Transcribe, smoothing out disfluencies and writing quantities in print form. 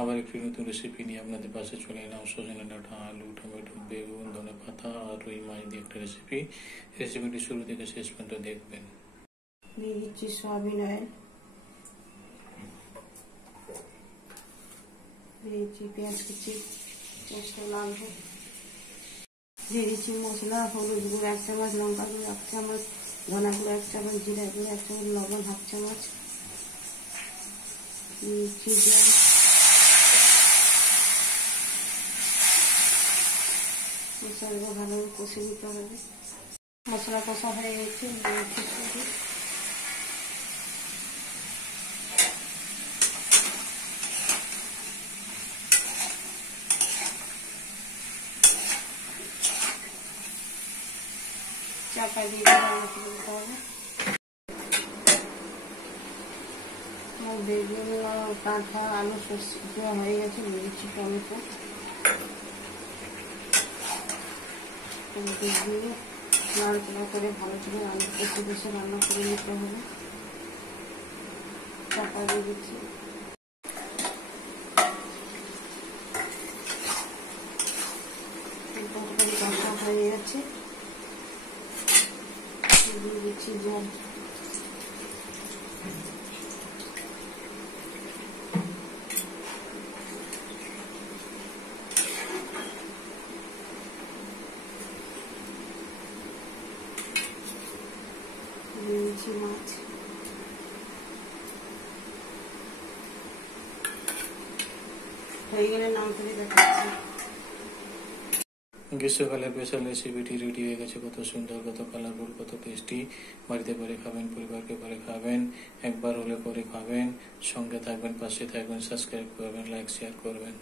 আবার একটি নতুন রেসিপি নিয়ে আপনাদের পাশে চলে এলাম। সজনে ডাঁটা, আলু, টমেটো, বেগুন, ধনেপাতা আর রুই মাছ দিয়ে একটা রেসিপিটি শুরু থেকে শেষ পর্যন্ত দেখবেন। দিয়ে দিচ্ছি সয়াবিন অয়েল, দিয়ে দিচ্ছি পেঁয়াজ কুচি, পেঁয়াজটা লাগবে, দিয়ে দিচ্ছি মশলা, হলুদ গুঁড়ো 1 চামচ, লঙ্কা গুঁড়ো 1 চামচ, ধনা গুঁড়ো 1 চামচ, জিরা গুঁড়ো 1 চামচ, লবণ 1/2 চামচ, দিয়ে দিচ্ছি জল, মশলাগুলো ভালো কষে দিতে হবে। মশলা কষা হয়ে গেছে, চাপা দিয়ে রান্না করতে হবে। বেগুন, কাঁঠা, আলু দেওয়া হয়ে গেছে, দিয়ে দিচ্ছি টমেটো, দিয়ে নাড়াচাড়া করে ভালো করে আলু কষে রান্না করে নিতে হবে। চাপা দিয়ে দিচ্ছি, তরকারি কষা হয়ে গেছে, দিয়ে দিচ্ছি জল, দিয়ে দিচ্ছি মাছ, হয়ে গেলে নামতে দেখাচ্ছি। গ্রীষ্মকালে স্পেশাল রেসিপিটি রেডি হয়ে গেছে। কত সুন্দর, কত কালারফুল, কত টেস্টি। বাড়িতে করে খাবেন, পরিবারকে করে খাবেন, একবার হলে করে খাবেন। সঙ্গে থাকবেন, পাশে থাকবেন, সাবস্ক্রাইব করবেন, লাইক শেয়ার করবেন।